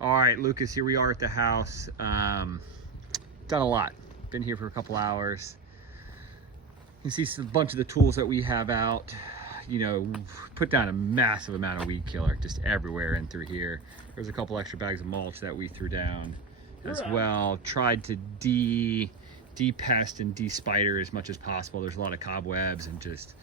All right, Lucas, here we are at the house. Done a lot. Been here for a couple hours. You can see a bunch of the tools that we have out. You know, put down a massive amount of weed killer just everywhere in through here. There's a couple extra bags of mulch that we threw down as well. Tried to de-pest and de-spider as much as possible. There's a lot of cobwebs and just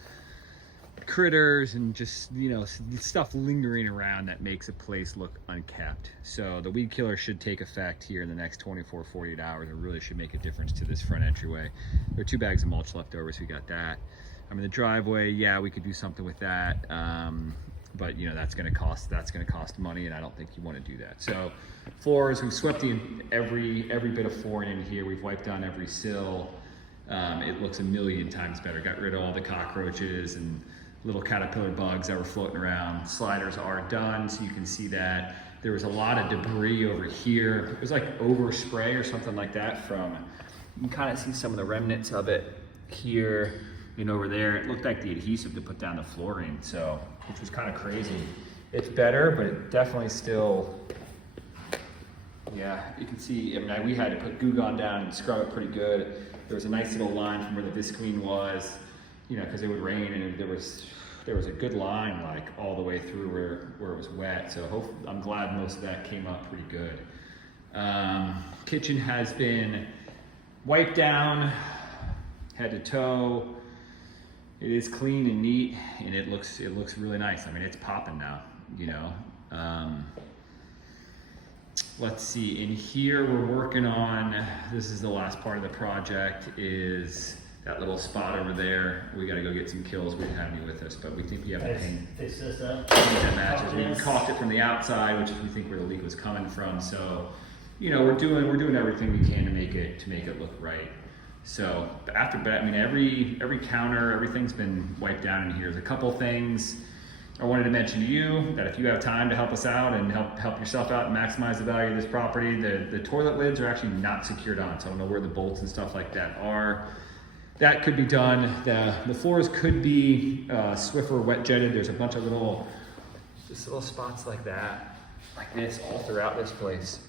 critters and just, you know, stuff lingering around that makes a place look unkept. So the weed killer should take effect here in the next 24, 48 hours. It really should make a difference to this front entryway. There are 2 bags of mulch left over, so we got that. I mean, the driveway, yeah, we could do something with that. But you know, that's gonna cost money, and I don't think you wanna do that. So floors, we've swept every bit of flooring in here. We've wiped down every sill. It looks a million times better. Got rid of all the cockroaches and little caterpillar bugs that were floating around. Sliders are done, so you can see that. There was a lot of debris over here. It was like overspray or something like that from, you can kind of see some of the remnants of it here and over there. It looked like the adhesive to put down the flooring, so, which was kind of crazy. It's better, but it definitely still, yeah, you can see, I mean, we had to put Goo Gone down and scrub it pretty good. There was a nice little line from where the visqueen was, you know, because it would rain, and there was a good line like all the way through where it was wet. So I'm glad most of that came up pretty good. Kitchen has been wiped down head to toe. It is clean and neat, and it looks really nice. I mean, it's popping now, you know. Let's see, in here we're working on, this is the last part of the project, is that little spot over there. We gotta go get some kills. We didn't have any with us, but we think we have a paint that matches. We caulked it from the outside, which is we think where the leak was coming from. So, you know, we're doing everything we can to make it look right. So after that, I mean, every counter, everything's been wiped down in here. There's a couple things I wanted to mention to you, that if you have time to help us out and help yourself out and maximize the value of this property, the toilet lids are actually not secured on, so I don't know where the bolts and stuff like that are. That could be done. The floors could be Swiffer wet jetted. There's a bunch of little spots like that, like this, all throughout this place,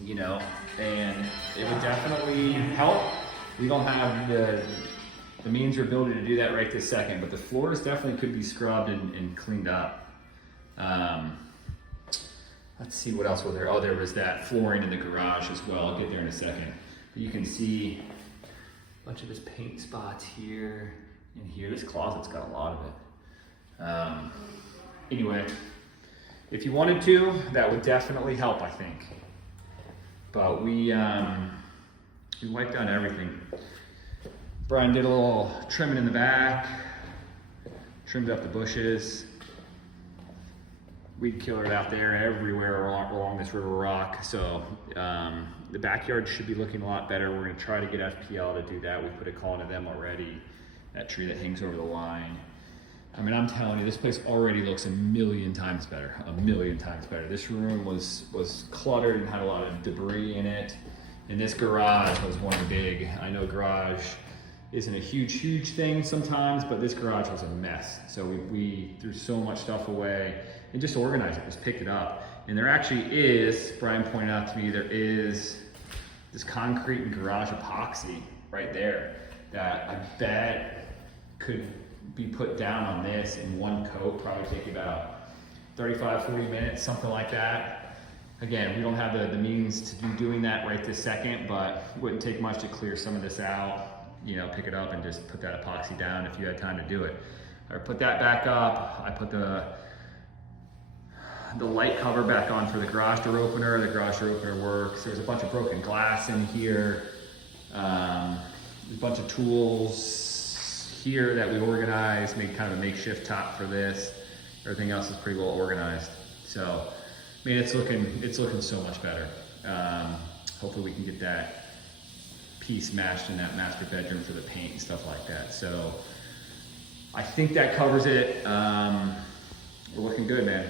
you know, and it would definitely help. We don't have the means or ability to do that right this second, but the floors definitely could be scrubbed and cleaned up. Let's see what else was there. Oh, there was that flooring in the garage as well. I'll get there in a second. But you can see a bunch of this paint spots here and here. This closet's got a lot of it. Anyway, if you wanted to, that would definitely help, I think. But we wiped down everything. Brian did a little trimming in the back, trimmed up the bushes, weed killer out there everywhere along this river rock. So the backyard should be looking a lot better. We're gonna try to get FPL to do that. We put a call into them already, that tree that hangs over the line. I mean, I'm telling you, this place already looks a million times better, a million times better. This room was cluttered and had a lot of debris in it. And this garage was one big, I know garage isn't a huge thing sometimes, but this garage was a mess. So we threw so much stuff away and just organized it, just picked it up. And there actually is, Brian pointed out to me, there is this concrete and garage epoxy right there that I bet could be put down on this in one coat, probably take about 35, 40 minutes, something like that. Again, we don't have the means to be doing that right this second, but it wouldn't take much to clear some of this out, you know, pick it up and just put that epoxy down if you had time to do it. I put that back up. I put the light cover back on for the garage door opener. The garage door opener works. There's a bunch of broken glass in here. A bunch of tools here that we organized, made kind of a makeshift top for this. Everything else is pretty well organized. So, I mean, it's looking so much better. Hopefully we can get that piece matched in that master bedroom for the paint and stuff like that. So I think that covers it. We're looking good, man.